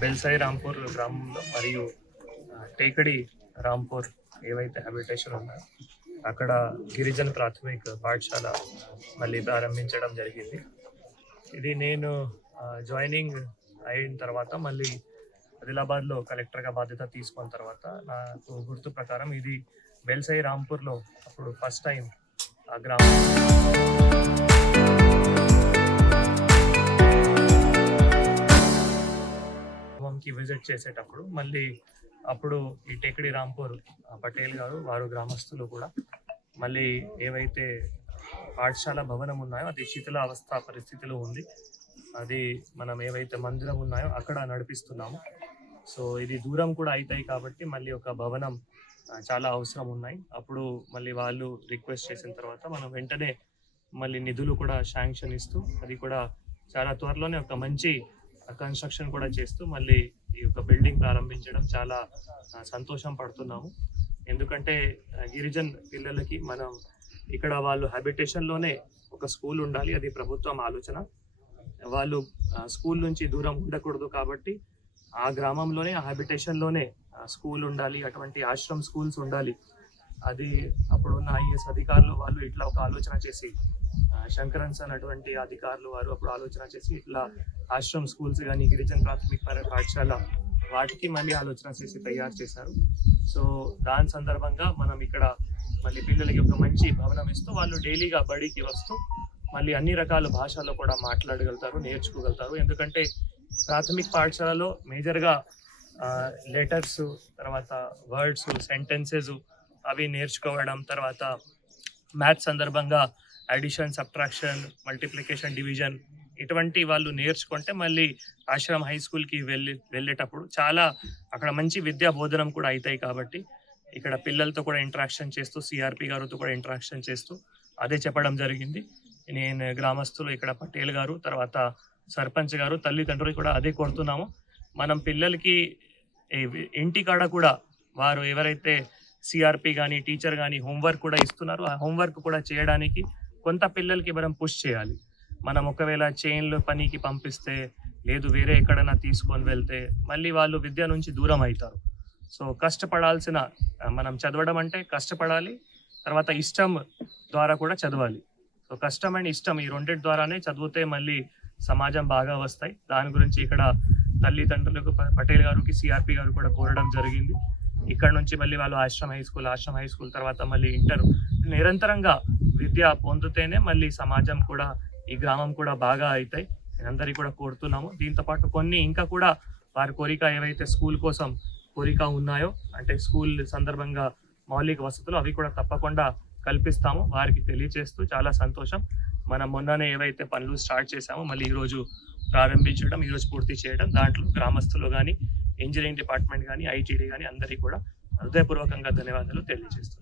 బెల్సాయి రాంపూర్ గ్రామంలో మరియు టేకడి రాంపూర్ ఏవైతే హ్యాబిటేషన్ ఉన్నాయో అక్కడ గిరిజన ప్రాథమిక పాఠశాల మళ్ళీ ప్రారంభించడం జరిగింది. ఇది నేను జాయినింగ్ అయిన తర్వాత మళ్ళీ ఆదిలాబాద్లో కలెక్టర్గా బాధ్యత తీసుకున్న తర్వాత నాకు గుర్తు ప్రకారం ఇది బెల్సాయి రాంపూర్లో అప్పుడు ఫస్ట్ టైం ఆ గ్రామంకి విజిట్ చేసేటప్పుడు మళ్ళీ అప్పుడు ఈ టేకడి రాంపూర్ పటేల్ గారు వారు గ్రామస్తులు కూడా మళ్ళీ ఏవైతే పాఠశాల భవనం ఉన్నాయో అది శిథిల అవస్థ పరిస్థితిలో ఉంది. అది మనం ఏవైతే మందిరం ఉన్నాయో అక్కడ నడిపిస్తున్నాము. సో ఇది దూరం కూడా అవుతాయి కాబట్టి మళ్ళీ ఒక భవనం చాలా అవసరం ఉన్నాయి. అప్పుడు మళ్ళీ వాళ్ళు రిక్వెస్ట్ చేసిన తర్వాత మనం వెంటనే మళ్ళీ నిధులు కూడా శాంక్షన్ ఇస్తూ అది కూడా చాలా త్వరలోనే ఒక మంచి కన్స్ట్రక్షన్ కూడా చేస్తూ మళ్ళీ ఈ యొక్క బిల్డింగ్ ప్రారంభించడం చాలా సంతోషం పడుతున్నాము. ఎందుకంటే గిరిజన్ పిల్లలకి మనం ఇక్కడ వాళ్ళు హ్యాబిటేషన్లోనే ఒక స్కూల్ ఉండాలి, అది ప్రభుత్వం ఆలోచన. వాళ్ళు స్కూల్ నుంచి దూరం ఉండకూడదు కాబట్టి ఆ గ్రామంలోనే ఆ హ్యాబిటేషన్లోనే స్కూల్ ఉండాలి, అటువంటి ఆశ్రమ్ స్కూల్స్ ఉండాలి. అది అప్పుడున్న ఐఏఎస్ అధికారులు వాళ్ళు ఇట్లా ఒక ఆలోచన చేసి శంకరన్స్ అన్నటువంటి అధికారులు వారు అప్పుడు ఆలోచన చేసి ఇట్లా ఆశ్రమ్ స్కూల్స్ కానీ గిరిజన ప్రాథమిక పాఠశాల వాటికి మళ్ళీ ఆలోచన చేసి తయారు చేశారు. సో దాని సందర్భంగా మనం ఇక్కడ మళ్ళీ పిల్లలకి ఒక మంచి భవనం ఇస్తూ వాళ్ళు డైలీగా బడికి వస్తూ మళ్ళీ అన్ని రకాల భాషల్లో కూడా మాట్లాడగలుగుతారు, నేర్చుకోగలుగుతారు. ఎందుకంటే ప్రాథమిక పాఠశాలలో మేజర్గా లెటర్స్, తర్వాత వర్డ్స్, సెంటెన్సెస్ అవి నేర్చుకోవడం, తర్వాత మ్యాథ్స్ సందర్భంగా అడిషన్, సబ్ట్రాక్షన్, మల్టిప్లికేషన్, డివిజన్ ఇటువంటి వాళ్ళు నేర్చుకుంటే మళ్ళీ ఆశ్రమ్ హై స్కూల్కి వెళ్ళేటప్పుడు చాలా అక్కడ మంచి విద్యా బోధనం కూడా అవుతాయి. కాబట్టి ఇక్కడ పిల్లలతో కూడా ఇంటరాక్షన్ చేస్తూ సిఆర్పి గారితో కూడా ఇంటరాక్షన్ చేస్తూ అదే చెప్పడం జరిగింది. నేను గ్రామస్తులు ఇక్కడ పటేల్ గారు, తర్వాత సర్పంచ్ గారు, తల్లిదండ్రులు కూడా అదే కోరుతున్నాము. మనం పిల్లలకి ఇంటికాడ కూడా వారు ఎవరైతే సిఆర్పి కానీ టీచర్ కానీ హోంవర్క్ కూడా ఇస్తున్నారు, ఆ హోంవర్క్ కూడా చేయడానికి కొంత పిల్లలకి మనం పుష్ చేయాలి. మనం ఒకవేళ చైన్లు పనికి పంపిస్తే లేదు వేరే ఎక్కడైనా తీసుకొని వెళ్తే మళ్ళీ వాళ్ళు విద్య నుంచి దూరం అవుతారు. సో కష్టపడాల్సిన మనం చదవడం అంటే కష్టపడాలి, తర్వాత ఇష్టం ద్వారా కూడా చదవాలి. సో కష్టం అండ్ ఇష్టం ఈ రెండింటి ద్వారానే చదివితే మళ్ళీ సమాజం బాగా వస్తాయి. దాని గురించి ఇక్కడ తల్లిదండ్రులకు పటేల్ గారికి సిఆర్పి గారు కూడా కోరడం జరిగింది. ఇక్కడ నుంచి మళ్ళీ వాళ్ళు ఆశ్రమ్ హై స్కూల్ తర్వాత మళ్ళీ ఇంటర్ నిరంతరంగా విద్య పొందితేనే మళ్ళీ సమాజం కూడా ఈ గ్రామం కూడా బాగా అవుతాయి. అందరికీ కూడా కోరుతున్నాము. దీంతోపాటు కొన్ని ఇంకా కూడా వారి కోరిక ఏవైతే స్కూల్ కోసం కోరిక ఉన్నాయో అంటే స్కూల్ సందర్భంగా మౌలిక వసతులు అవి కూడా తప్పకుండా కల్పిస్తాము. వారికి తెలియజేస్తూ చాలా సంతోషం. మనం మొన్ననే ఏవైతే పనులు స్టార్ట్ చేశామో మళ్ళీ ఈరోజు ప్రారంభించడం, ఈరోజు పూర్తి చేయడం, దాంట్లో గ్రామస్తులు కానీ ఇంజనీరింగ్ డిపార్ట్మెంట్ కానీ ఐటీడీ కానీ అందరికీ కూడా హృదయపూర్వకంగా ధన్యవాదాలు తెలియజేస్తున్నాం.